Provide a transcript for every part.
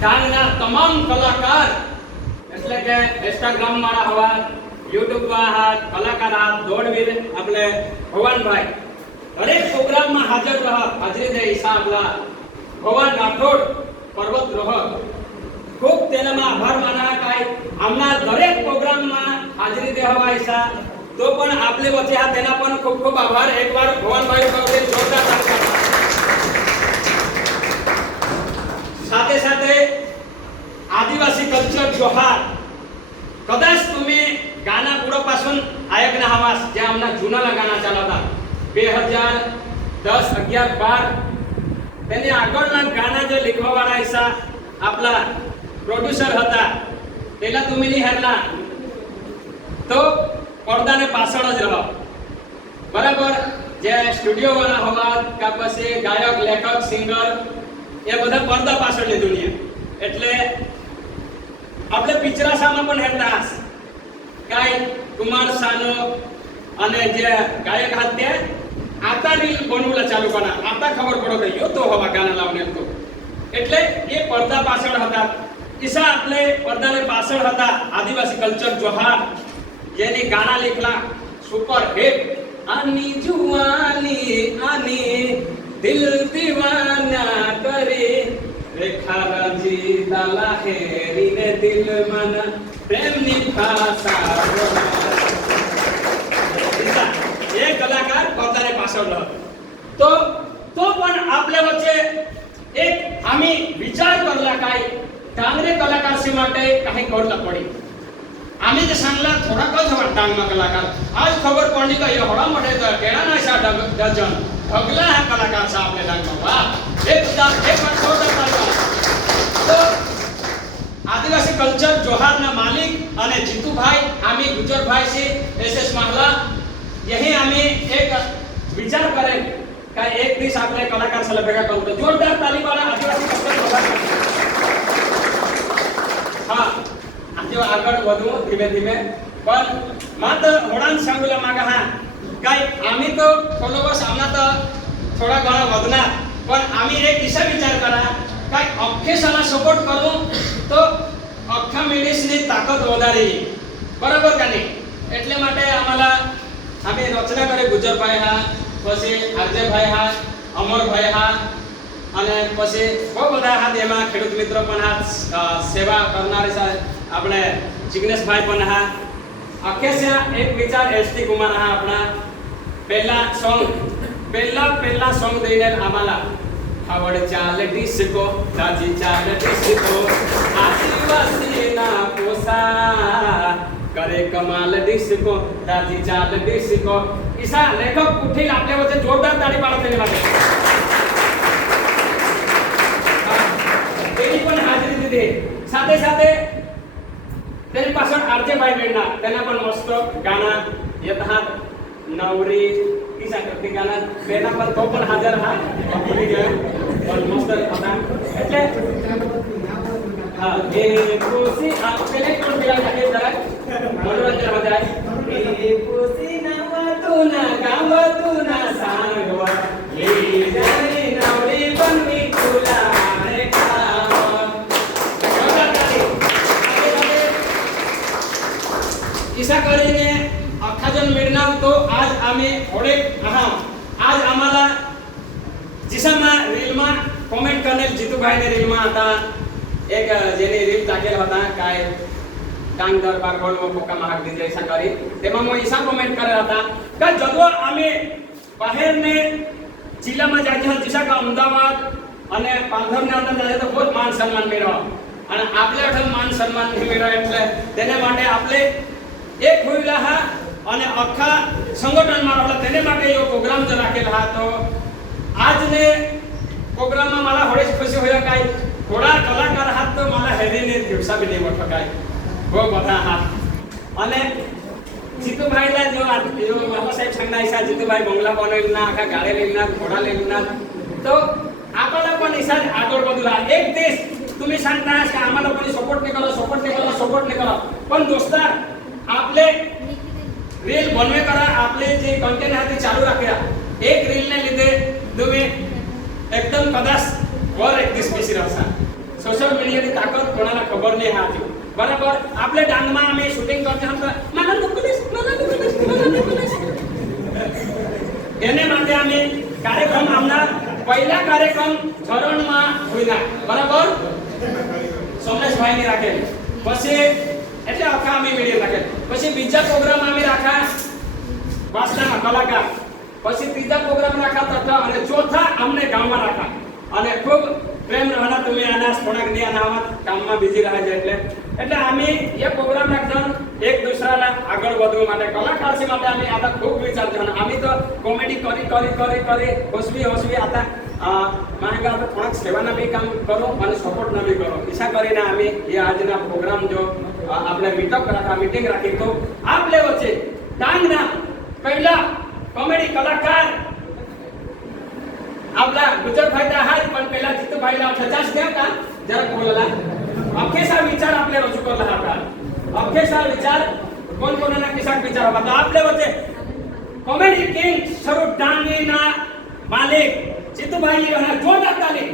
ડાંગના તમામ કલાકાર એટલે કે ઇન્સ્ટાગ્રામ વાળા હવા, યુટ્યુબ વાળા કલાકાર આ દોડવીર આપણે ભવાનભાઈ દરેક પ્રોગ્રામમાં હાજર રહા, હાજરી દે હિસાબલા ભવાન રાઠોડ પર્વત રહ ખૂબ તેનામાં આભાર માના કાય આમના દરેક પ્રોગ્રામમાં હાજરી દેવા હિસા તો પણ આપલે વચ્ચે આ તેના પણ ખૂબ ખૂબ આભાર. એકવાર ભવાનભાઈ સાથે જોરદાર તાળી. સાથે સાથે આદિવાસી કલ્ચર જોહાર કદાચ તમે ગાના પૂર્वपासून ऐकना हवास जे आमना जुनाला गाना चालवता 2010 11 12 તેને આગળના ગાના જે લખવા વાળા હિસા આપલા પ્રોડ્યુસર હતા પેલા તમે ની હેરલા તો પડદાને પાછળ જ રહો બરાબર. જે સ્ટુડિયો વાળા હવા કા પછી ગાયક લેખક સિંગર એ બધા પડદા પાછળની દુનિયા એટલે આપણે પિક્ચરા સામે પણ હેરતા કાઈ કુમાર સાનો અને જે ગાયક હાથે આતા રીલ બનવલા ચાલુ કરા આતા ખબર પડો કે યો તો હવા ગાના લાવને તો એટલે એ પડદા પાછળ હતા ઈસા આપણે પડદાને પાછળ હતા આદિવાસી કલ્ચર જોહાર જેની ગાના લેખલા સુપર હિટ આની જુવાની આની દિલ દીવાના કરે રેખા રાજી દાલા હેરીને દિલ મન પ્રેમની ભાષા એ કલાકાર પડદાને પાછળ તો પણ આપણે વચ્ચે એક આમી વિચાર કરલા કાઈ ડાંગરે કલાકાર सी માટે काही करला पड़ी आम्ही जे सांगला थोडा कच हवा डांगमा कलाकार आज खबर पडली का एवढा मोठे केडा नाही सा डजन भगला हा कलाकार सा आपल्या डांगमा वाह एक छोटा चालवा तो आदिवासी कल्चर जोहार ना मालिक અને જીતુભાઈ આમી ગુજરભાઈ છે એસએસ માહલા यही आम्ही एक विचार करे का एक दिवस आपले कलाकार सला भेगा करू जोरदार ताली वाला आदिवासी कल्चर हां આજે આગળ વધુ ધીમે ધીમે પણ માત્ર હોડાન सांगूला मागा हा काय आम्ही तो फॉलोवर्स आम्हाला तर थोडा घणा વધના पण आम्ही एक दिशा विचार करा काय अख्खे साला सपोर्ट करू तो अख्खा मिडिसની તાકાત વધારી બરાબર का नाही એટલે માટે આમાला आम्ही रचना करे गुजरभाई हा પછી આરજેભાઈ हा અમરભાઈ हा અને પછી બહુ બધા હા એમાં ખેડૂત મિત્રો પણ હા સેવા કરનારી છે આપણે જિગ્નેશભાઈ પણ હા અખેસ્યા એક વિચાર એસટી કુમાર હા આપણા પહેલા સોંગ દઈને આમાલા આવડ ચાલે ડિસ્કો રાજી ચાલે ડિસ્કો આદિવાસી ના પોસા करे कमाल डिस्को राजी चाल डिस्को ईसा लेखक कुठील आपल्या वरचे जोरदार ताली पाडत त्यांनी मागे तेनी पण हाजरी दिली साथे साथे त्यांनी पासून आरजे भाई मिळणार त्यांना पण मस्त गाणं येत हा नवरी ईसा करते गाणं त्यांना पण तो पण हजर हा आपली पण मस्त होता એટલે हां हे कोसी आपले कोण बिला टाके जरा मनोरंजन हो जाए ए कोसी नावातूना गावातूना सांगवा ले जाणे नवरी बनवी तुला रे काम ईसा કરીને अख्खा जन मिळणार तो आज आम्ही थोडे आज आम्हाला जिसामा रीलमा कमेंट करने जीतूभाई ने रीलमा आता एक जेने रील टाकेल होता काय डांग दरबार बोलवो कोका महाग दिजे सांगारी तेमा मो ईसा कमेंट करे होता का जदो आम्ही बाहेर ने जिल्ला में जाके जिसा का अहमदाबाद અને પાલઘર ને અંદર જાય તો बहुत मान सम्मान મેળવો અને આપણે અઠલ मान सम्मान નહીં મેળવો એટલે તેને માટે આપણે એક હોઈલા હા અને આખા સંગઠન માં રહેલા તેને માટે યો પ્રોગ્રામ જ રાખેલા હા તો आज ने प्रोग्राम में मला होडेच खुशी होया काय थोडा कलाकार हात तो मला हेरीने दिवसा बी नाही मोठो काय हो बघा हा અને જીતુભાઈલા જો બાબા સાહેબ सांगनायसा જીતુભાઈ બંગલા बनवलेला आखा गाड्या लेलना घोडा लेलना तो आपल्याला पण इसाज आगळ बदला एक देश तुम्ही सांगता की आम्हाला कोणी सपोर्ट नाही करा पण दोस्तार आपले रील बनवे करा आपले जे कंटेंट आहे ते चालू राखा एक रील ने લીધે तुम्ही एकदम कदाच वर एक दिस बेसी राहता सोशल मीडिया કોને હાચ્યું બરાબર. આપણે ડાંગમાં અમે શૂટિંગ કરતા હતા મને પોલીસ એને માટે અમે કાર્યક્રમ આમના પહેલા કાર્યક્રમ ચરણમાં હોઈના બરાબર સોમેશભાઈની રાખેલ પછી એટલે આખા અમે વિડીયો રાખેલ પછી બીજા પ્રોગ્રામ અમે રાખા વાસ્તવમાં કલાકાર પછી ત્રીજા પ્રોગ્રામ રાખા તથા અને ચોથા અમને ગામમાં રાખા અને ખૂબ પ્રેમ રહેના તમે આના થોડાક દી આના કામમાં બિઝી રહે છે એટલે અમે એ પ્રોગ્રામ રાખતા એક દૂસરાના આગળ વધવા માટે કલાકાર છે માટે અમે આતા ખૂબ વિચારતા અમે તો કોમેડી કરી હોસવી આતા મારે કહા થોડાક સેવાના બી કામ કરો અને સપોર્ટના બી કરો ઈચ્છા કરીને અમે એ આજના પ્રોગ્રામ જો આપણે મીટિંગ રાખી તો આપ લેવો છે ડાંગના પહેલા કોમેડી કલાકાર आपला गुजर फायदा हाय पण पहिला जितू भाईला 50 द्या का जरा बोलला अखेसा विचार आपले रजू करला होता अखेसा विचार कोण कोणाला किसान विचार होता आपले होते कॉमेडी किंग स्वरूप डांगीना मालिक जितू भाई यांना जोरदार ताली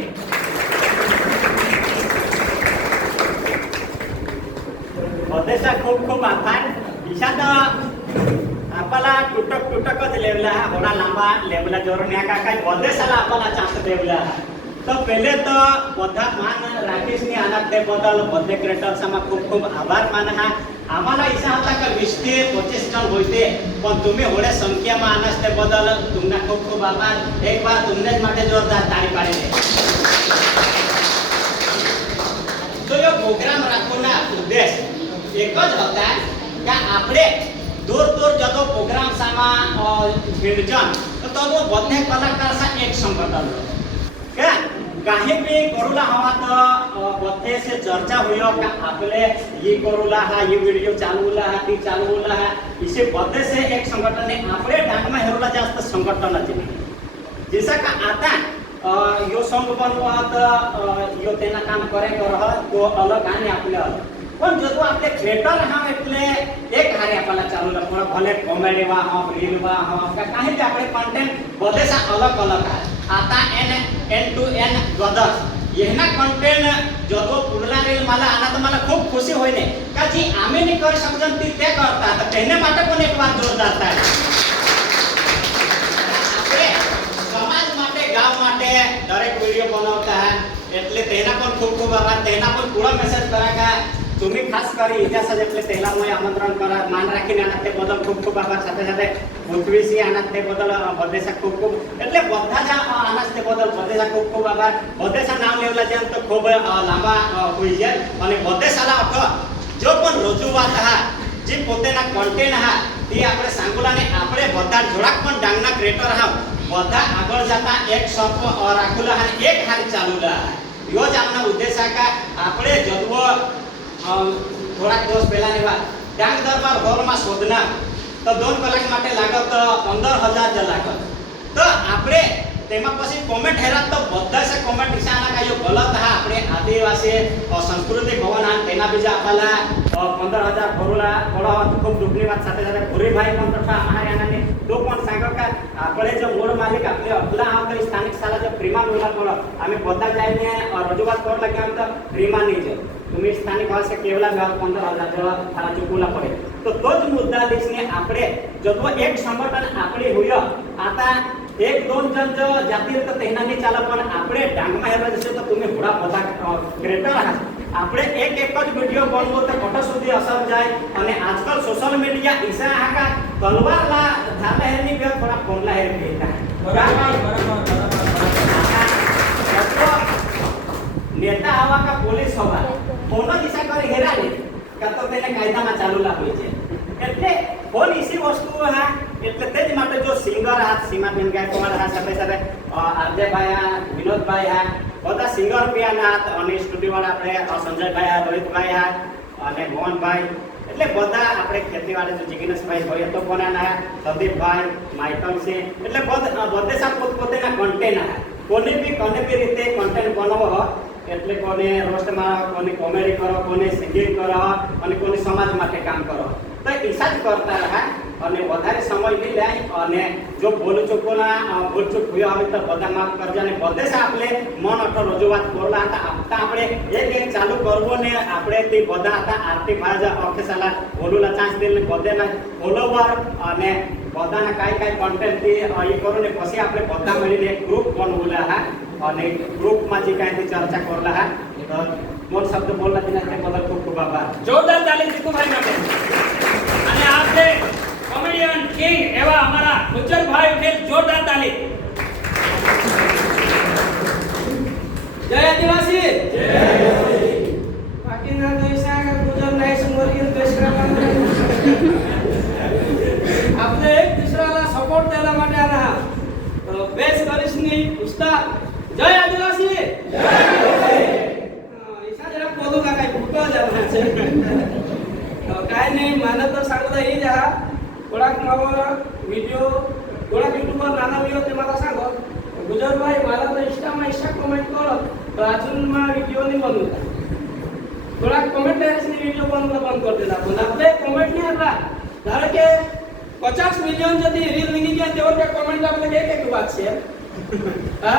बदेसा खूप खूप आभार ईशाद आपला तुटकच लेवला होना लांबा लेवला जोरून या का काय बदेसाला आपला चान्स देवला तो पहिले तो બધા માન રાકેશની આના તે બદલ બધે ક્રિએટર્સમાં खूप खूप आभार मान हा आम्हाला ઈચ્છા હતા કે 20 ते 25 जण होते पण तुम्ही एवढ्या संख्येમાં आनास ते बदल तुमना खूप खूप आभार एक बार तुमने માટે જોરદાર તાળી પાડી દે તો यो પ્રોગ્રામ રાખવાનો ઉદ્દેશ એક જ હતા કે આપણે दूर दूर जदो प्रोग्राम सामा निर्जन तो वो बधे कलाकार सा एक संगठन क्या काही भी करूला हवा तो बधे से चर्चा हुयो का आपले ये करूला हा ये वीडियो चालूला हा ती चालूला हा इसे बधे से एक संगठन ने आपले डांग में हेरुला जास्त संगठन अछि जैसा का आता यो संघ बनवा तो यो तेना काम करे करह तो अलग आने आपले पण जो आपले थिएटर हा એટલે એક હારે આપला ચાલू રાખવાનો ભલે કોમેડી વા હા રીલ વા હા का काही भी आपले कंटेंट बदेसा अलग अलग आहे आता एन टू एन गदर येना कंटेंट जो पुरला रील मला आना तो मला खूप खुशी होईने का जी आम्ही नाही कर शकजन ती ते करता तर તેને માટે પણ એક વાર જોરદાર થાય આપણે સમાજ માટે ગામ માટે દરેક વિડિયો બનાવતા है એટલે તેના પણ खूप खूप આભાર તેના પણ પૂરો મેસેજ કરાકા तुम्ही खास करी इतिहासात એટલે તેલા મોય આમંત્રણ કરા માન રાખીને આના તે બદલ ખૂબ ખૂબ આભાર સાથે સાથે પૃથ્વીસી આના તે બદલ બદેસા ખૂબ ખૂબ એટલે બધા જ આના તે બદલ બદેસા ખૂબ ખૂબ આભાર બદેસા નામ લેવલા જેમ તો ખૂબ લાંબા હોઈ જાય અને બદેસાલા અર્થ જો પણ રજૂઆત હા જે પોતેના કન્ટેન્ટ હા તે આપણે સાંગોલાને આપણે બધા જોડાક પણ ડાંગના ક્રિએટર હા બધા આગળ જતા એક સપ રાખુલા અને એક હારી ચાલુલા यो જ આપના ઉદ્દેશ का આપણે જદવો થોડાક દિવસ પહેલાની વાત ડાંગ દરબાર હોલમાં શોધના તો 2 કલાક માટે લાગત 15000 જ લાગત તો આપણે તેમાં પછી કોમેન્ટ હેરાત તો બધા છે કોમેન્ટ ઈશાના કાયો ગલત હા આપણે આદિવાસી સંસ્કૃતિ ભવન આ તેના બીજા આપલા 15000 ભરોલા થોડા ખૂબ દુઃખની વાત સાથે સાથે ભૂરી ભાઈ પણ તથા મહારાણાને તો પણ સાંગળ का આપણે જે મૂળ માલિક આપણે અગલા આવતા સ્થાનિક શાળા જે પ્રીમા મેલા થોડા અમે બધા જઈને રજૂઆત કરવા લાગ્યા તો પ્રીમા નહીં છે तुम्ही स्थानिक भाषा केवला गाव 15000 जेव्हा थारा चुकूला पडे तो तोच मुद्दा दिसने आपले जदवा एक संघटन आपली होय आता एक दोन जण जो जातील तर तेना नाही चाला पण आपले डांगमा हेला जसे तर तुम्ही हुडा બધા क्रिएटर आहात આપણે એક જ વિડિયો बनवो તો કટ સુધી અસર જાય અને આજકાલ સોશિયલ મીડિયા ઈસા આકા તલવારલા ધાલા હેરની બે થોડા ફોનલા હેર દેતા नेता हवा का पुलिस हवा फोनो दिशा करे हेरा ने का तो તેને કાયદામાં ચાલુલા હોય છે એટલે ફોન ઈસી વસ્તુ હા એટલે તે જ માટે જો સિંગર હાથ સીમાબેન ગાયકવાડ હા સાથે સાથે આરજે ભાઈ હા વિનોદ ભાઈ હા બધા સિંગર બી આના અને સ્ટુડિયો વાળા આપણે સંજય ભાઈ હા રોહિત ભાઈ હા અને મોહન ભાઈ એટલે બધા આપણે ખેતીવાડી જો જિગ્નેશ ભાઈ હોય તો કોના સંદીપ ભાઈ માઈકલ છે એટલે બધે સા પોતપોતેના કન્ટેન્ટ હા કોને બી રીતે કન્ટેન્ટ બનાવો એટલે કોને રોસ્ટ માં કોને કોમેડી કરો કોને સિંગિંગ કરો અને કોને સમાજ માટે કામ કરો તો ઈસા જ કરતા રહા અને વધારે સમય નહીં લે અને જો ભૂલચૂક થયો આવે તો બધા માફ કરજો અને બધે જ આપણે મન અટો રજૂઆત કરેલા હતા આપતા આપણે એક ચાલુ કરવો ને આપણે તે બધા હતા આરતી ભાઈ ઓફિસલા બોલુલા ચાન્સ દે ને બધાના ફોલોવર અને બધાના કાંઈ કોન્ટેન્ટ થી એ કરો ને પછી આપણે બધા મળીને એક ગ્રુપ બનાવેલા હા અને ગ્રુપમાં જે કાંઈ ચર્ચા કરેલા હા તો મોર શબ્દ બોલના તેના તે બદલ ખૂબ ખૂબ આભાર. જોરદાર તાલી જીતુભાઈ માટે. અને આપણે કોમેડિયન કિંગ એવા અમારા ગુજરભાઈ ઉઠેલ જોરદાર તાલી. જય આદિવાસી. જય આદિવાસી. બાકીના દેશા ગુજર નહીં સમર્ગીન દેશરા આપણે એક દૂસરાના સપોર્ટ દેવા માટે આના બેસ કરીશની ઉસ્તાદ જય આદિવાસી. જય આદિવાસી. ઈસા જરા બોલો ના કાઈ ફૂટો જવાના છે તો કાઈ નહીં મને તો सांगता ही जा થોડાક મારા વિડિયો થોડાક યુટ્યુબર નાના વિડિયો તે મારા सांगो गुजरभाई मला तर इंस्टा कमेंट करो तो अजून विडियो नहीं बनवता थोड़ा कमेंट ની વિડિયો बनवला बंद कर देला पण आपले कमेंट नहीं आला धारो के 50 मिलियन जदी रील निघी ગયા तेवर त्या कमेंट आपले एक बात છે હા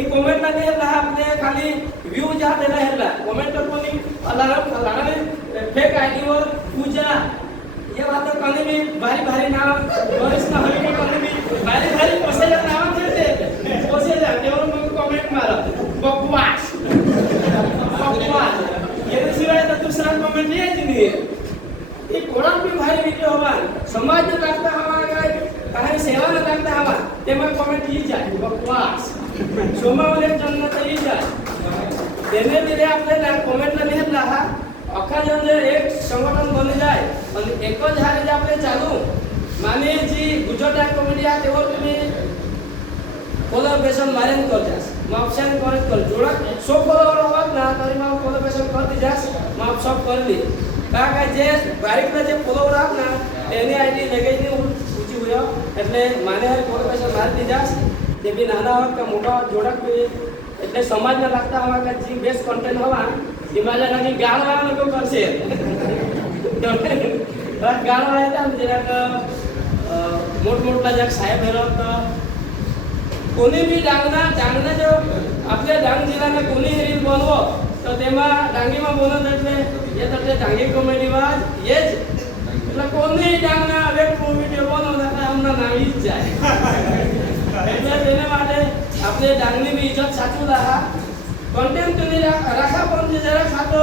ಈ कमेंट मध्ये हेला आपले खाली व्यू जा देला हेला कमेंट कोणी अलार्म फेक आईडी वर पूजा ये बात कोणी भी भारी नाव वरिष्ठ हरी के कोणी भी भारी पसेला नाव देते पसेला तेवर मग कमेंट मारा बकवास ये सिवाय तो दूसरा कमेंट नहीं है ये कोणा भी भारी वीडियो हवा समाज में लगता हवा काय सेवा में लगता हवा ते मग कमेंट ही जाए बकवास सोमावले जन्म तरी जाए तेने दिले आपल्याला कमेंटला लिहिला हा अख्खा जण एक संघटन बनी जाय आणि एकच झाले जे आपले चालू माने जी गुजरात कॉमेडी आहे तेवर तुम्ही कोलॅबोरेशन मारेन करजास मापशान करत कर जोडा सो फॉलोवर होत ना तरी मग कोलॅबोरेशन करती जास माप सब करली का काय जे बारीकला जे फॉलोवर आत ना એની આઈડી લગેજની ઊંચી હોય એટલે માને હર કોલॅબોરેશન મારતી જાસ તે બી નાના હોય કે મોટા જોડક એટલે સમાજને લાગતા હવા કે જે બેસ્ટ કન્ટેન્ટ હવા हिमालय नदी गाळवा नको करसे गाळवा आहे त्या जराक मोठमोठा जग साहेब हेरत कोणी बी डांगना जो आपल्या डांग जिल्ह्याने कोणी रील बनवो तर तेव्हा डांगीમાં बनवत એટલે ये तर डांगी कॉमेडी वाज येच એટલે कोणी डांगना હવે વિડિયો બનાવતા એટલે અમને નાવી જ જાય એટલે તેને માટે આપણે डांगनी બી इज्जत સાચું રહા कंटेंट तुम्ही राखा पण जरा खातो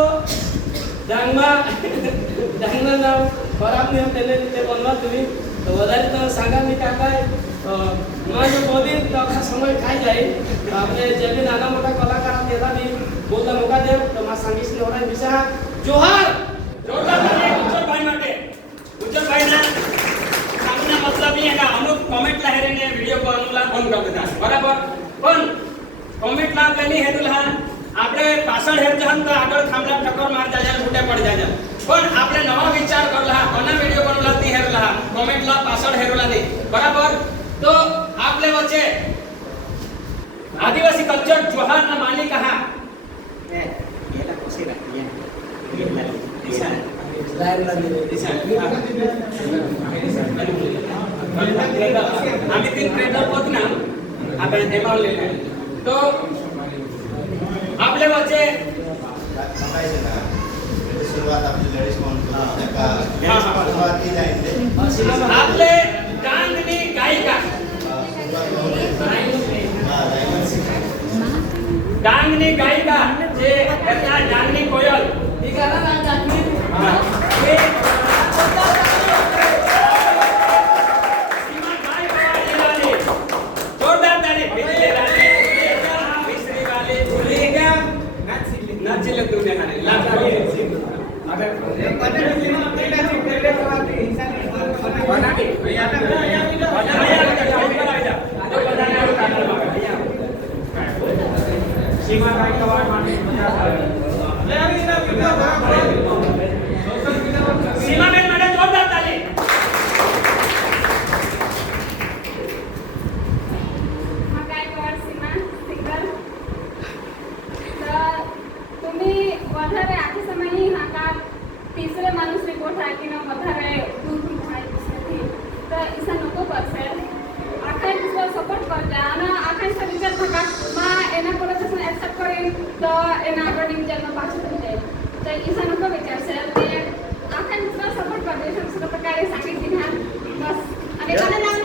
डांगना नाव खराब नाही त्याने ते बनवा तुम्ही तो વધારે તો सांगा मी काय माझं बोली तो समय काय जाईल આપણે જે બી નાના મોટા કલાકાર તેલા બી બોલતા મોકા દે તો માં સંગીત ને ઓરા વિશા જોહાર જોરદાર તાલી ગુજરભાઈ માટે. ગુજરભાઈના સામના મતલબ એ કે અમુક કોમેન્ટ લહેરીને વિડિયો બનાવલા બંધ કરી દીધા બરાબર પણ कमेंट ला आपल्याला हेतुला આપણે પાછળ હેર જહન તો આગળ ખામલા ટક્કર માર જાજે છૂટે પડ જાજે પણ આપણે નવા વિચાર કરલા કોના વિડિયો बनवला ती हेरला कमेंट ला પાછળ हेरला नहीं बराबर तो आपले वच्चे आदिवासी कल्चर जोहार ना मालिक हा येला खुशी राखी आम्ही तीन क्रिएटर होत ना आपण एमावले तो आपले वच्चे सुरुवात आपली लेडीज म्हणून सुरुवाती जाईल आपले डांगनी गायिका डांगनी गायिका जे त्या डांगनी कोयल ती गाणं ना टाकली हे सीमा गाय वाली जोरदार ताली बिजली वाली मिस्त्री वाली भूलेगा नाचिले तुम्ही हाने लाभ सीमा गाय कवाड़ माने सीमा बेन माने जोरदार ताली काय कॉल सीमा सिंगल तर तुम्ही વધારે આખી સમયની હાકા તીસરે માણસ રિપોર્ટ રાખીને વધારે દૂર થાય છે ઈસા नको પડશે આખા વિચાર સપોર્ટ કરતા અને આખા વિચાર થકા માં એના પોલિટિશિયન એક્સેપ્ટ કરી તો એના આગળ વિચારમાં પાછું થઈ જાય તો ઈસા नको વિચારશે તે આખા વિચાર સપોર્ટ કરતા છે પ્રકારે સાંગીત બસ અને